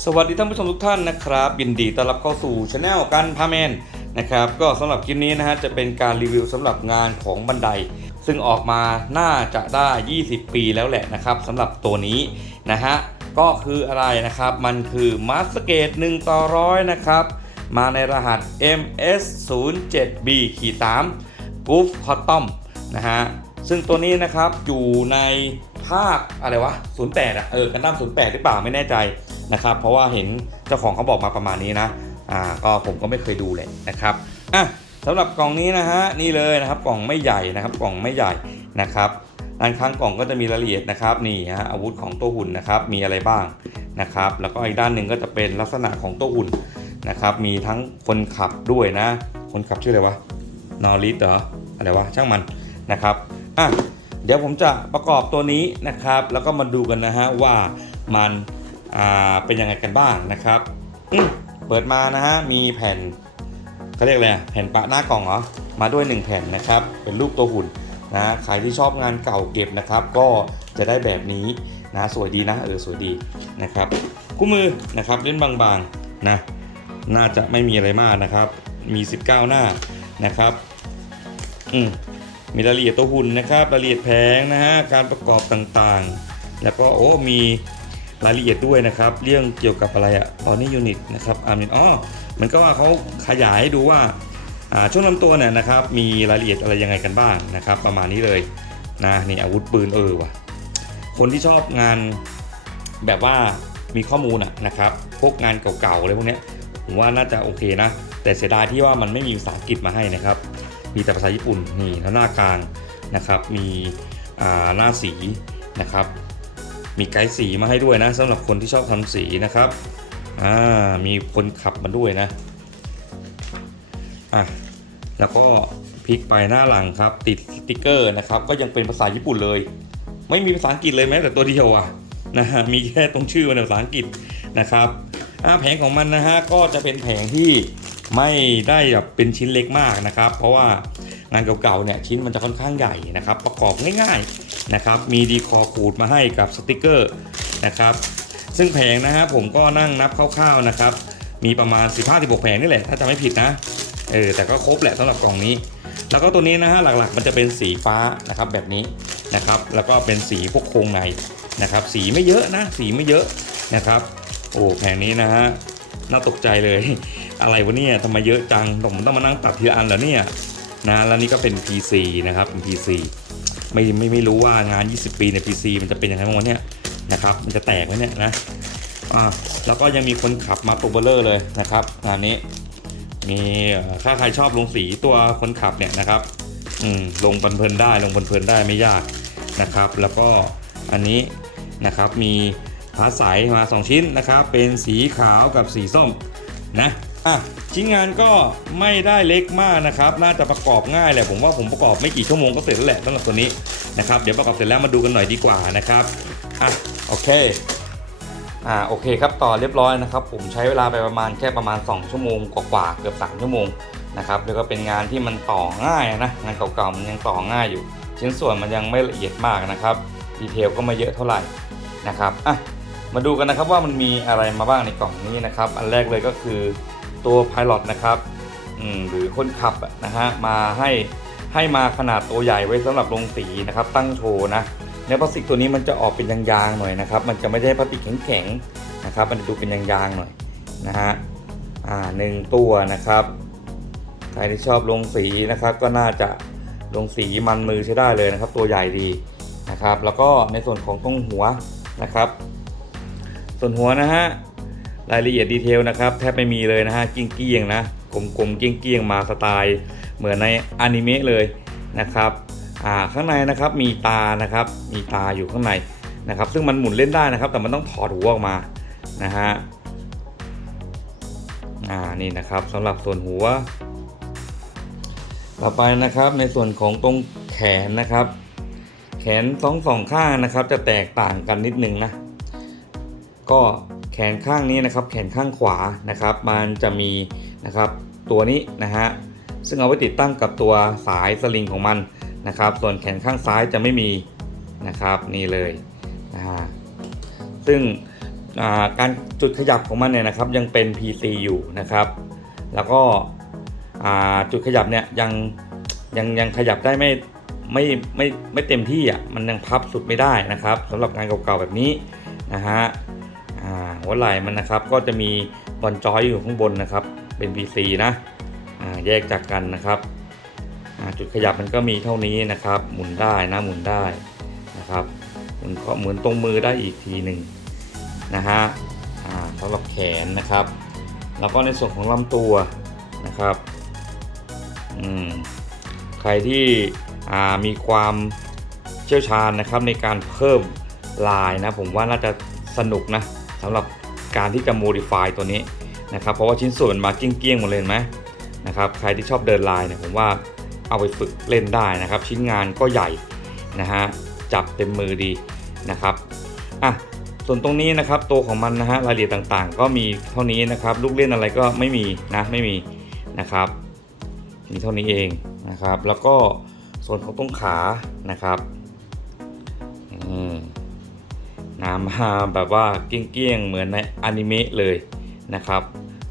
สวัสดีท่านผู้ชมทุกท่านนะครับยินดีต้อนรับเข้าสู่ช anel กันพาแมนนะครับก็สำหรับคลิปนี้นะฮะจะเป็นการรีวิวสำหรับงานของบันได ซึ่งออกมาน่าจะได้ 20 ปีแล้วแหละนะครับสำหรับตัวนี้นะฮะก็คืออะไรนะครับมันคือ Master g a t e 1ต่อร้อยนะครับมาในรหัส MS 0 7 B 3 Goof Cottom นะฮะซึ่งตัวนี้นะครับอยู่ในภาคอะไรวะ 08 อะ เออกันดั้ม08 หรือเปล่าไม่แน่ใจ นะครับ เพราะว่าเห็นเจ้าของเขาบอกมาประมาณนี้นะ อ่า ก็ผมก็ไม่เคยดูเลยนะครับ อะสำหรับกล่องนี้นะฮะ นี่เลยนะครับ กล่องไม่ใหญ่นะครับ กล่องไม่ใหญ่นะครับด้านข้างกล่องก็จะมีรายละเอียดนะครับ นี่ฮะ อาวุธของตัวหุ่นนะครับ มีอะไรบ้างนะครับ แล้วก็อีกด้านหนึ่งก็จะเป็นลักษณะของตัวหุ่นนะครับ มีทั้งคนขับด้วยนะ คนขับชื่ออะไรวะ นอริสเหรอ อะไรวะ ช่างมันนะครับ อะเดี๋ยวผมจะประกอบตัวนี้นะครับ แล้วก็มาดูกันนะฮะว่ามัน เป็นยังไงกันบ้างนะครับอืมเปิดมานะฮะมีแผ่นเขาเรียกอะไรอะแผ่นปะหน้ากล่องเหรอมาด้วย 1 แผ่นนะครับเป็นรูปตัวหุ่นนะใครที่ชอบงานเก่าเก็บนะครับ ก็จะได้แบบนี้นะสวยดีนะเออสวยดีนะครับคู่มือนะครับเล่นบางๆนะน่าจะไม่มีอะไรมากนะครับ มี 19 หน้านะครับอืมมีรายละเอียดตัวหุ่นนะครับรายละเอียดแผงนะฮะการประกอบต่างๆ แล้วก็โอ้มี รายละเอียดด้วยนะครับ เรื่องเกี่ยวกับอะไรอะตอนนี้ยูนิตนะครับอามินอ๋อมันก็ว่าเขาขยายให้ดูว่าช่วงลำตัวเนี่ยนะครับมีรายละเอียดอะไรยังไงกันบ้างนะครับ ประมาณนี้เลยนะนี่อาวุธปืนเออว่ะคนที่ชอบงานแบบว่ามีข้อมูลอะนะครับพวกงานเก่าๆอะไรพวกนี้ผมว่าน่าจะโอเคนะ แต่เสียดายที่ว่ามันไม่มีภาษาอังกฤษมาให้นะครับ มีแต่ภาษาญี่ปุ่นนี่แล้วหน้ากลางนะครับ มีหน้าสีนะครับ มีไกด์สีมาให้ด้วยนะสำหรับคนที่ชอบทำสีนะครับอ่ามีคนขับมาด้วยนะอะแล้วก็พลิกไปหน้าหลังครับ ติดสติกเกอร์นะครับ ก็ยังเป็นภาษาญี่ปุ่นเลย ไม่มีภาษาอังกฤษเลยแม้แต่ตัวเดียวอะนะฮะมีแค่ตรงชื่อมันเป็นภาษาอังกฤษนะครับอ่าแผงของมันนะฮะก็จะเป็นแผงที่ไม่ได้แบบเป็นชิ้นเล็กมากนะครับ เพราะว่างานเก่าๆเนี่ยชิ้นมันจะค่อนข้างใหญ่นะครับ ประกอบง่าย นะครับ มีดีคอขูดมาให้กับสติกเกอร์นะครับ ซึ่งแผงนะฮะผมก็นั่งนับคร่าวๆนะครับ มีประมาณ 15-16 แผงนี่แหละ ถ้าจำไม่ผิดนะ เออ แต่ก็ครบแหละสำหรับกล่องนี้ แล้วก็ตัวนี้นะฮะหลักๆ มันจะเป็นสีฟ้านะครับแบบนี้นะครับ แล้วก็เป็นสีพวกโครงในนะครับ สีไม่เยอะนะ สีไม่เยอะนะครับ โอ้แผงนี้นะฮะน่าตกใจเลย อะไรวะเนี่ยทำไมเยอะจังผมต้องมานั่งตัดทีละอันเหรอเนี่ยนะแล้วนี่ก็เป็น PC นะครับเป็น PC ไม่ไม่ไม่รู้ว่างาน 20 ปีใน PC มันจะเป็นยังไงบ้างวะเนี่ยนะครับมันจะแตกไหมเนี่ยนะอ่าแล้วก็ยังมีคนขับมาตัวเบลเลอร์เลยนะครับงานนี้มีถ้าใครชอบลงสีตัวคนขับเนี่ยนะครับอืมลงเพลินได้ลงเพลินได้ไม่ยากนะครับ แล้วก็อันนี้นะครับมีพาร์ทใสมา 2 ชิ้นนะครับเป็นสีขาวกับสีส้มนะ อะชิ้นงานก็ไม่ได้เล็กมากนะครับ น่าจะประกอบง่ายแหละผมว่าผมประกอบไม่กี่ชั่วโมงก็เสร็จแล้วแหละสำหรับตัวนี้นะครับ เดี๋ยวประกอบเสร็จแล้วมาดูกันหน่อยดีกว่านะครับอะโอเคอ่าโอเคครับต่อเรียบร้อยนะครับ ผมใช้เวลาไปประมาณแค่ประมาณ 2 ชั่วโมงกว่าๆเกือบ 3 ชั่วโมงนะครับแล้วก็เป็นงานที่มันต่อง่ายนะงานเก่าๆมันยังต่อง่ายอยู่ ชิ้นส่วนมันยังไม่ละเอียดมากนะครับดีเทลก็ไม่เยอะเท่าไหร่นะครับอะมาดูกันนะครับว่ามันมีอะไรมาบ้างในกล่องนี้นะครับ อันแรกเลยก็คือ ตัว Pilot นะครับหรือคนขับนะฮะมาให้ให้มาขนาดตัวใหญ่ไว้สำหรับลงสีนะครับ ตั้งโชว์นะเนื้อพลาสติกตัวนี้มันจะออกเป็นยางๆหน่อยนะครับ มันจะไม่ได้พลาสติกแข็งๆนะครับ มันจะดูเป็นยางๆหน่อยนะฮะอ่าหนึ่งตัวนะครับใครที่ชอบลงสีนะครับ ก็น่าจะลงสีมันมือใช้ได้เลยนะครับ ตัวใหญ่ดีนะครับ แล้วก็ในส่วนของตรงหัวนะครับ ส่วนหัวนะฮะ รายละเอียดดีเทลนะครับแทบไม่มีเลยนะฮะกิ้งเกี้ยงๆนะกลมๆเกี้ยงๆมาสไตล์ เหมือนในอนิเมะเลยนะครับอ่าข้างในนะครับมีตานะครับมีตาอยู่ข้างในนะครับ ซึ่งมันหมุนเล่นได้นะครับ แต่มันต้องถอดหัวออกมานะฮะอ่านี่นะครับสำหรับส่วนหัว ต่อไปนะครับในส่วนของตรงแขนนะครับ แขนสองสองข้างนะครับ จะแตกต่างกันนิดนึงนะก็ แขนข้างนี้นะครับ แขนข้างขวานะครับ มันจะมีนะครับตัวนี้นะฮะซึ่งเอาไว้ติดตั้งกับตัวสายสลิงของมันนะครับ ส่วนแขนข้างซ้ายจะไม่มีนะครับนี่เลยนะฮะซึ่งาการจุดขยับของมันเนี่ยนะครับยังเป็น PC อยู่นะครับ แล้วก็จุดขยับเนี่ยยังยังยังขยับได้ไม่ไม่ไม่ไม่เต็มที่อะมันยังพับสุดไม่ได้นะครับสำหรับงานเก่าๆแบบนี้นะฮะ หัวไหล่มันนะครับก็จะมีบอลจอยอยู่ข้างบนนะครับ เป็น PC นะแยกจากกันนะครับ จุดขยับมันก็มีเท่านี้นะครับ หมุนได้นะหมุนได้นะครับหมุนก็หมุนตรงมือได้อีกทีหนึ่งนะฮะสำหรับแขนนะครับ แล้วก็ในส่วนของลำตัวนะครับใครที่มีความเชี่ยวชาญนะครับในการเพิ่มลายนะ ผมว่าน่าจะสนุกนะ สำหรับการที่จะ modify ตัวนี้นะครับเพราะว่าชิ้นส่วนมันมาเกี้ยงๆหมดเลยไหมนะครับใครที่ชอบเดินลายเนี่ยผมว่าเอาไปฝึกเล่นได้นะครับ ชิ้นงานก็ใหญ่นะฮะจับเต็มมือดีนะครับอะส่วนตรงนี้นะครับตัวของมันนะฮะรายละเอียดต่างๆ ก็มีเท่านี้นะครับลูกเล่นอะไรก็ไม่มีนะไม่มีนะครับมีเท่านี้เองนะครับ แล้วก็ส่วนของตรงขานะครับามาแบบว่าเกี้ยงๆเหมือนในอนิเมะเลยนะครับ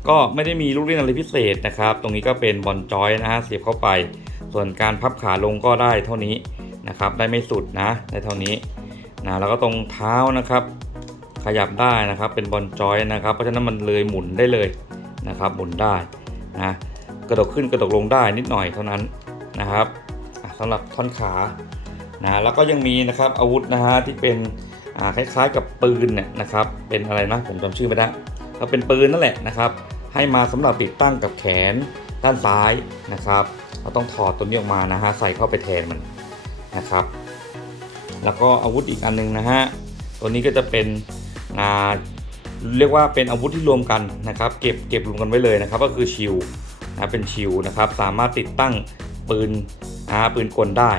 ก็ไม่ได้มีลูกเล่นอะไรพิเศษนะครับ ตรงนี้ก็เป็นบอลจอยนะฮะเสียบเข้าไป ส่วนการพับขาลงก็ได้เท่านี้นะครับ ได้ไม่สุดนะได้เท่านี้นะแล้วก็ตรงเท้านะครับ ขยับได้นะครับเป็นบอลจอยนะครับเพราะฉะนั้นมันเลยหมุนได้เลยนะครับหมุนได้นะกระดกขึ้นกระดกลงได้นิดหน่อยเท่านั้นนะครับอะสำหรับท่อนขานะแล้วก็ยังมีนะครับอาวุธนะฮะที่เป็น คล้ายๆกับปืนเนี่ยนะครับ เป็นอะไรนะผมจำชื่อไม่ได้ก็เป็นปืนนั่นแหละนะครับ ให้มาสำหรับติดตั้งกับแขนด้านซ้ายนะครับ เราต้องถอดตัวนี้ออกมานะฮะใส่เข้าไปแทนมันนะครับ แล้วก็อาวุธอีกอันหนึงนะฮะตัวนี้ก็จะเป็นอ่าเรียกว่าเป็นอาวุธที่รวมกันนะครับ เก็บเก็บรวมกันไว้เลยนะครับ ก็คือชิวนะเป็นชิวนะครับ สามารถติดตั้งปืนอ่าปืนกลได้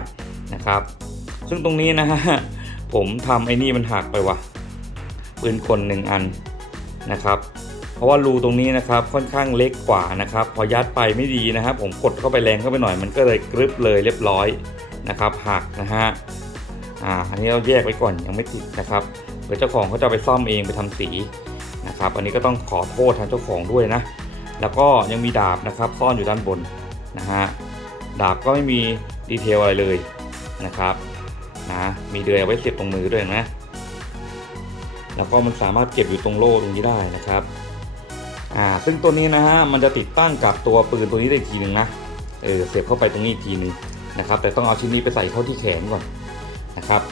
นะครับ ซึ่งตรงนี้นะฮะ ผมทำไอ้นี่มันหักไปว่ะปืนกลหนึ่งอันนะครับ เพราะว่ารูตรงนี้นะครับค่อนข้างเล็กกว่านะครับ พอยัดไปไม่ดีนะครับ ผมกดเข้าไปแรงเข้าไปหน่อยมันก็เลยกรึบเลยเรียบร้อยนะครับหักนะฮะอ่าอันนี้เราแยกไว้ก่อนยังไม่ติดนะครับเดี๋ยวเจ้าของเขาจะไปซ่อมเองไปทำสีนะครับ อันนี้ก็ต้องขอโทษทางเจ้าของด้วยนะ แล้วก็ยังมีดาบนะครับ ซ่อนอยู่ด้านบนนะฮะดาบก็ไม่มีดีเทลอะไรเลยนะครับ นะมีเดือยเอาไว้เสียบตรงมือด้วยนะแล้วก็มันสามารถเก็บอยู่ตรงโล่ตรงนี้ได้นะครับอ่าซึ่งตัวนี้นะฮะมันจะติดตั้งกับตัวปืนตัวนี้ได้ทีหนึ่งนะเออเสียบเข้าไปตรงนี้ทีนึงนะครับ แต่ต้องเอาชิ้นนี้ไปใส่เข้าที่แขนก่อนนะครับ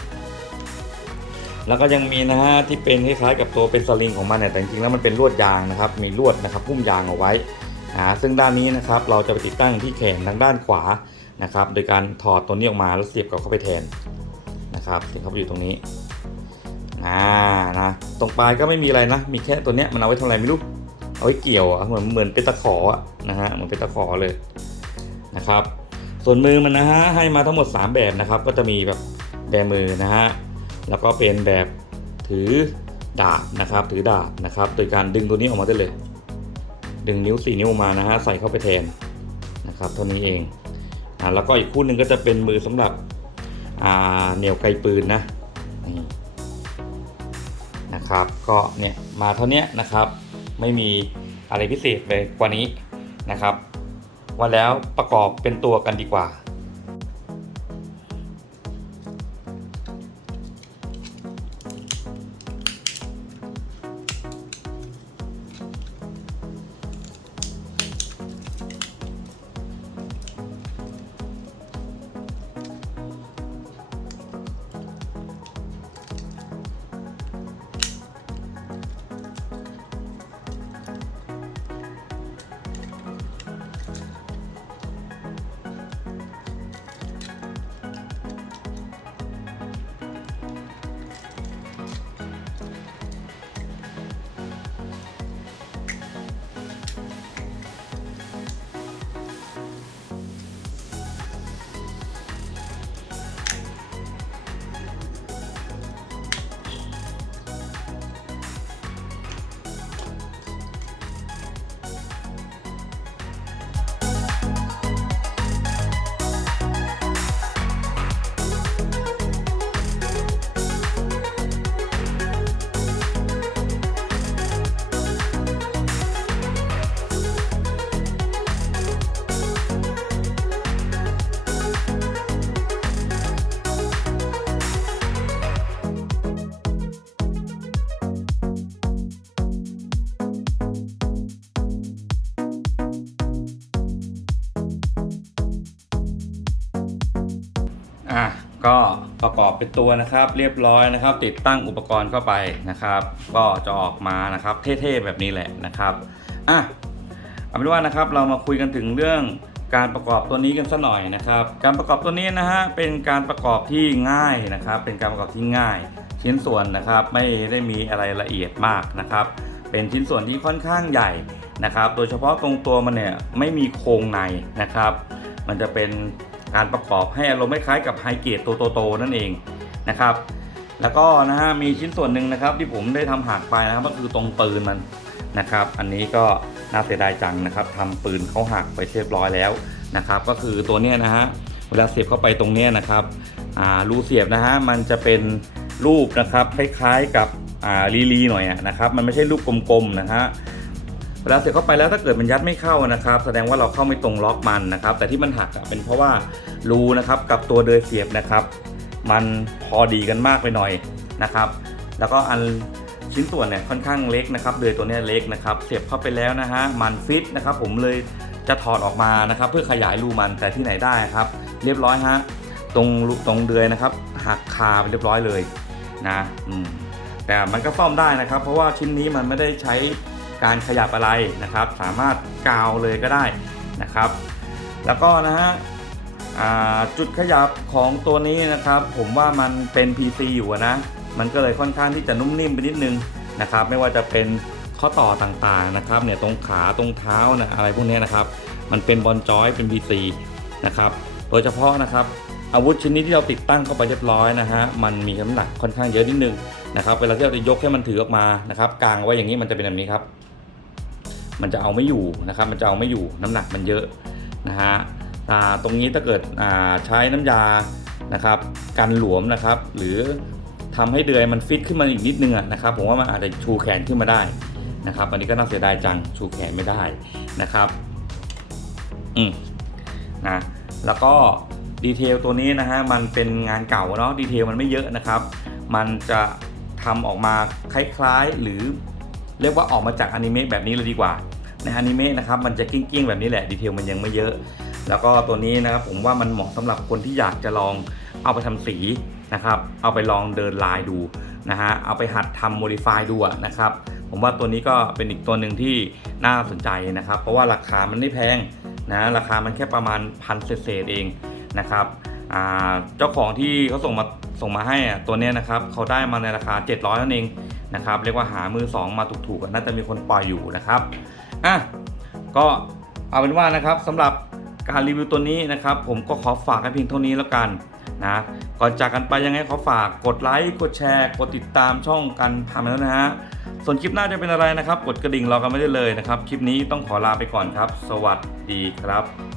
แล้วก็ยังมีนะฮะที่เป็นคล้ายๆกับตัวเป็นสลิงของมันเนี่ยแต่จริงๆแล้วมันเป็นลวดยางนะครับ มีลวดนะครับพุ่มยางเอาไว้นะซึ่งด้านนี้นะครับเราจะไปติดตั้งที่แขนทางด้านขวานะครับ โดยการถอดตัวนี้ออกมาแล้วเสียบกับเข้าไปแทน นะครับเสียบเข้าไปอยู่ตรงนี้อ่านะตรงปลายก็ไม่มีอะไรนะ มีแค่ตัวเนี้ยมันเอาไว้ทำอะไรไม่รู้เอาไว้เกี่ยวอะเหมือนเหมือนเป็นตะขออะนะฮะเหมือนเป็นตะขอเลยนะครับ ส่วนมือมันนะฮะให้มาทั้งหมด 3 แบบนะครับ ก็จะมีแบบแบมือนะฮะแล้วก็เป็นแบบถือดาบนะครับ ถือดาบนะครับ โดยการดึงตัวนี้ออกมาได้เลย ดึงนิ้ว 4 นิ้วมานะฮะใส่เข้าไปแทนนะครับเท่านี้เองอ่าแล้วก็อีกคู่หนึ่งก็จะเป็นมือสำหรับ เหนี่ยวไกลปืนนะนี่นะครับ ก็เนี่ยมาเท่านี้นะครับ ไม่มีอะไรพิเศษไปกว่านี้นะครับ ว่าแล้วประกอบเป็นตัวกันดีกว่า ประกอบเป็นตัวนะครับ เรียบร้อยนะครับ ติดตั้งอุปกรณ์เข้าไปนะครับ ก็จะออกมานะครับ เท่ๆแบบนี้แหละนะครับอะเอาเป็นว่านะครับเรามาคุยกันถึงเรื่องการประกอบตัวนี้กันสักหน่อยนะครับ การประกอบตัวนี้นะฮะเป็นการประกอบที่ง่ายนะครับ เป็นการประกอบที่ง่าย ชิ้นส่วนนะครับไม่ได้มีอะไรละเอียดมากนะครับ เป็นชิ้นส่วนที่ค่อนข้างใหญ่นะครับ โดยเฉพาะตรงตัวมันเนี่ยไม่มีโครงในนะครับ มันจะเป็น การประกอบให้อารมณ์คล้ายกับไฮเกรดตัวโตๆนั่นเองนะครับ แล้วก็นะฮะมีชิ้นส่วนหนึ่งนะครับ ที่ผมได้ทำหักไปนะครับก็คือตรงปืนมันนะครับ อันนี้ก็น่าเสียดายจังนะครับทำปืนเขาหักไปเรียบร้อยแล้วนะครับ ก็คือตัวเนี้ยนะฮะเวลาเสียบเข้าไปตรงเนี้ยนะครับอ่ารูเสียบนะฮะมันจะเป็นรูปนะครับคล้ายๆกับอ่าลีลีหน่อยอะนะครับ มันไม่ใช่รูปกลมๆนะฮะ เวลาเสียบเข้าไปแล้วถ้าเกิดมันยัดไม่เข้านะครับ แสดงว่าเราเข้าไม่ตรงล็อกมันนะครับ แต่ที่มันหักเป็นเพราะว่ารูนะครับกับตัวเดยเสียบนะครับ มันพอดีกันมากไปหน่อยนะครับ แล้วก็อันชิ้นส่วนเนี่ยค่อนข้างเล็กนะครับเดยตัวนี้เล็กนะครับ เสียบเข้าไปแล้วนะฮะมันฟิตนะครับ ผมเลยจะถอดออกมานะครับ เพื่อขยายรูมันแต่ที่ไหนได้ครับ เรียบร้อยฮะตรงตรงเดือยนะครับหักคาไปเรียบร้อยเลยนะแต่มันก็ซ่อมได้นะครับ เพราะว่าชิ้นนี้มันไม่ได้ใช้ การขยับอะไรนะครับ สามารถกาวเลยก็ได้นะครับ แล้วก็นะฮะจุดขยับของตัวนี้นะครับ ผมว่ามันเป็น PC อยู่นะมันก็เลยค่อนข้างที่จะนุ่มนิ่มไปนิดนึงนะครับ ไม่ว่าจะเป็นข้อต่อต่างๆนะครับเนี่ยตรงขาตรงเท้านะอะไรพวกนี้นะครับ มันเป็นบอลจอยเป็น PC นะครับโดยเฉพาะนะครับอาวุธชิ้นนี้ที่เราติดตั้งเข้าไปเรียบร้อยนะฮะมันมีน้ำหนักค่อนข้างเยอะนิดนึงนะครับเวลาที่เราจะยกให้มันถือออกมานะครับกางไว้อย่างนี้มันจะเป็นแบบนี้ครับ มันจะเอาไม่อยู่นะครับ มันจะเอาไม่อยู่น้ำหนักมันเยอะนะฮะตรงนี้ถ้าเกิดใช้น้ำยานะครับกันหลวมนะครับ หรือทำให้เดือยมันฟิตขึ้นมาอีกนิดนึงนะครับ ผมว่ามันอาจจะชูแขนขึ้นมาได้นะครับ อันนี้ก็น่าเสียดายจังชูแขนไม่ได้นะครับอืมนะแล้วก็ดีเทลตัวนี้นะฮะมันเป็นงานเก่าเนาะดีเทลมันไม่เยอะนะครับ มันจะทำออกมาคล้ายๆ หรือเรียกว่าออกมาจากอนิเมะแบบนี้เลยดีกว่า ในอนิเมะนะครับมันจะกิ้งๆแบบนี้แหละดีเทลมันยังไม่เยอะ แล้วก็ตัวนี้นะครับผมว่ามันเหมาะสำหรับคนที่อยากจะลองเอาไปทำสีนะครับเอาไปลองเดินลายดูนะฮะเอาไปหัดทำโมดิฟายดูนะครับผมว่าตัวนี้ก็เป็นอีกตัวหนึ่งที่น่าสนใจนะครับ เพราะว่าราคามันไม่แพงนะราคามันแค่ประมาณพันเศษเองนะครับเจ้าของที่เขาส่งมาส่งมาให้อะตัวนี้นะครับเขาได้มาในราคา 700นั่นเองนะครับเรียกว่าหามือ 2 มาถูกๆน่าจะมีคนปล่อยอยู่นะครับ อะก็เอาเป็นว่านะครับสำหรับการรีวิวตัวนี้นะครับ ผมก็ขอฝากให้เพียงเท่านี้แล้วกันนะก่อนจากกันไปยังไงขอฝากกดไลค์กดแชร์ กดติดตามช่องกันพามาแล้วนะฮะส่วนคลิปหน้าจะเป็นอะไรนะครับ กดกระดิ่งรอกันไม่ได้เลยนะครับ คลิปนี้ต้องขอลาไปก่อนครับ สวัสดีครับ